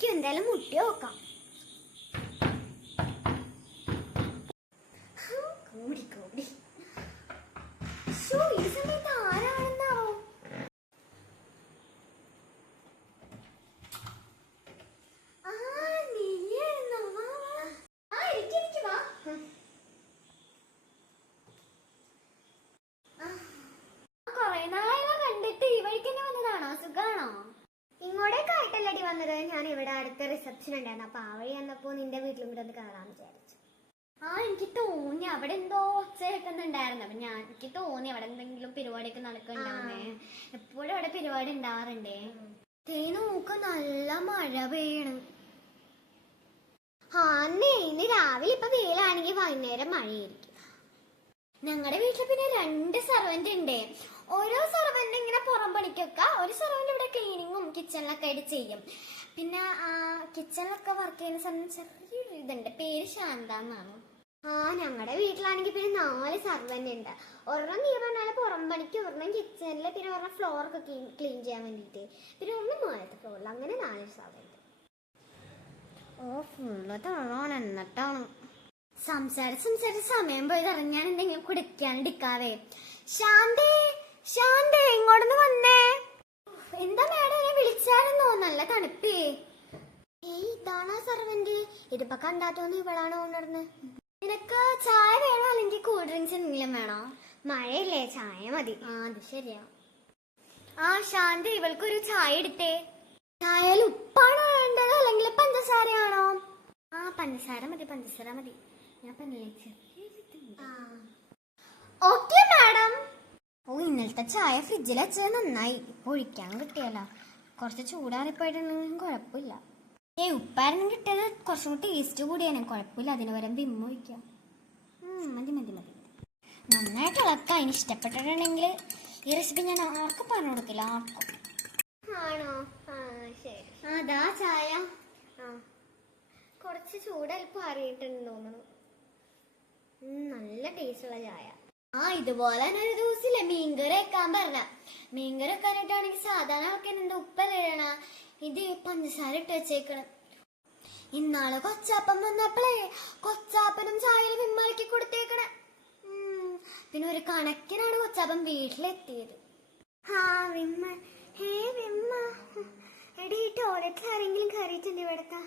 ഇരിക്കും എന്തായാലും മുട്ടി നോക്കാം അടുത്ത റിസപ്ഷൻ ഉണ്ടായിരുന്നു. അപ്പൊ ആ വഴി വന്നപ്പോ നിന്റെ വീട്ടിലും കൂടെ ഒന്ന് കയറാന്ന് വിചാരിച്ചു. ആ എനിക്ക് തോന്നി. അവിടെ എന്തോ ഒച്ച കേൾക്കുന്നുണ്ടായിരുന്നു അപ്പൊ ഞാൻ എനിക്ക് തോന്നി അവിടെ എന്തെങ്കിലും പരിപാടിയൊക്കെ നടക്കുന്നുണ്ടാവുന്നേ. എപ്പോഴും അവിടെ പരിപാടി ഉണ്ടാവാറുണ്ടേ. തേ നോക്ക നല്ല മഴ പെയ്യണ്. ആ അന്നേ ഇന്ന് രാവിലെ ഇപ്പൊ വെയിലാണെങ്കിൽ വൈകുന്നേരം മഴയായിരിക്കും. ഞങ്ങളുടെ വീട്ടിൽ പിന്നെ രണ്ട് സെർവന്റ് ഉണ്ട് ഓരോ സെർവന്റ് ഇങ്ങനെ പുറം പണിക്കൊക്കെ ഒരു സെർവന്റ് ഇവിടെ ക്ലീനിങ്ങും കിച്ചണിലൊക്കെ ആയിട്ട് ചെയ്യും. പിന്നെ കിച്ചണിലൊക്കെ വർക്ക് ചെയ്യുന്ന സമയം ചെറിയൊരു ഇതുണ്ട്. പേര് ശാന്ത എന്നാണ്. ആ ഞങ്ങളുടെ വീട്ടിലാണെങ്കിൽ പിന്നെ നാല് സർവന്റ് ഉണ്ട് ഒരെണ്ണം നീ പറഞ്ഞാൽ പുറം പണിക്ക് ഒരെണ്ണം കിച്ചണിൽ പിന്നെ ഒരെണ്ണം ഫ്ലോർ ഒക്കെ ക്ലീൻ ചെയ്യാൻ വേണ്ടിയിട്ട് പിന്നെ ഒന്ന് മുകളിലത്തെ ഫ്ലോറിൽ അങ്ങനെ നാല് സർവന്റ് ഓ ഫുള്ള് തള്ളാണ് എന്നിട്ടാണ്. സംസാരിച്ച് സംസാരിച്ച് സമയം പോയി എന്തെങ്കിലും കുടിക്കാണ്ടിരിക്കാവേ എടുക്കാവേ. ശാന്തേ! സർവന്റ് ഇതിപ്പോ കണ്ടാത്തോന്ന് ഇവളാണോ ഉണർന്ന്? നിനക്ക് ചായ വേണോ? അല്ലെങ്കിൽ കൂൾ ഡ്രിങ്ക്സ് എന്തെങ്കിലും വേണോ? മഴയില്ലേ? ചായ മതി. ആ അത് ശരിയാ. ആ ശാന്ത ഇവൾക്കൊരു ചായ എടുത്തേ. ചായയിൽ ഉപ്പാണോ വേണ്ടത്? അല്ലെങ്കിൽ പഞ്ചസാരയാണോ? ആ പഞ്ചസാര മതി പഞ്ചസാര മതി. ഞാൻ ഓക്കെ മാഡം. ഓ ഇന്നലത്തെ ചായ ഫ്രിഡ്ജിൽ വെച്ചത് നന്നായി. ഇപ്പൊ ഒഴിക്കാൻ കിട്ടിയല്ലോ. കുറച്ച് ചൂടാറിപ്പോയിട്ടുണ്ടെങ്കിലും കുഴപ്പമില്ല. ഏ ഉപ്പാരനും കിട്ടിയത് കുറച്ചും കൂടി ടേസ്റ്റ് കൂടിയാണ്. കുഴപ്പമില്ല അതിന് വരെ ബിമ്മ വയ്ക്കാം മതി മതി മതി. നന്നായിട്ട് ഇളക്കുക അതിന് ഇഷ്ടപ്പെട്ടിട്ടുണ്ടെങ്കിൽ ഈ റെസിപ്പി ഞാൻ ആർക്കും പറഞ്ഞു കൊടുക്കില്ല ആർക്കും. ആണോ? ആ ശരി. അതാ ചായ. ആ. കുറച്ച് ചൂടൽപ്പം അറിയിട്ടുണ്ടെന്ന് തോന്നുന്നു. നല്ല ടേസ്റ്റുള്ള ചായ. ആ ഇതുപോലെ തന്നെ ഒരു ദിവസമില്ലേ മീൻകറി വെക്കാൻ പറഞ്ഞ. മീൻകറി വെക്കാനായിട്ടാണെങ്കിൽ സാധാരണ വെക്കാൻ എന്താ ഉപ്പല്ലിടണ ഇത് പഞ്ചസാര ഇട്ട് വെച്ചേക്കണം. ഇന്നാൾ കൊച്ചാപ്പൻ വന്നപ്പോഴേ കൊച്ചാപ്പനും ചായയിൽ വിമ്മലക്കി കൊടുത്തേക്കണ. പിന്നെ ഒരു കണക്കിനാണ് കൊച്ചാപ്പൻ വീട്ടിലെത്തിയത്. വിമ്മ. ഹേ വിമ്മ. എടി ടോയ്ലറ്റിൽ ആരെങ്കിലും കയറിയിട്ടുണ്ട് ഇവിടത്തെ?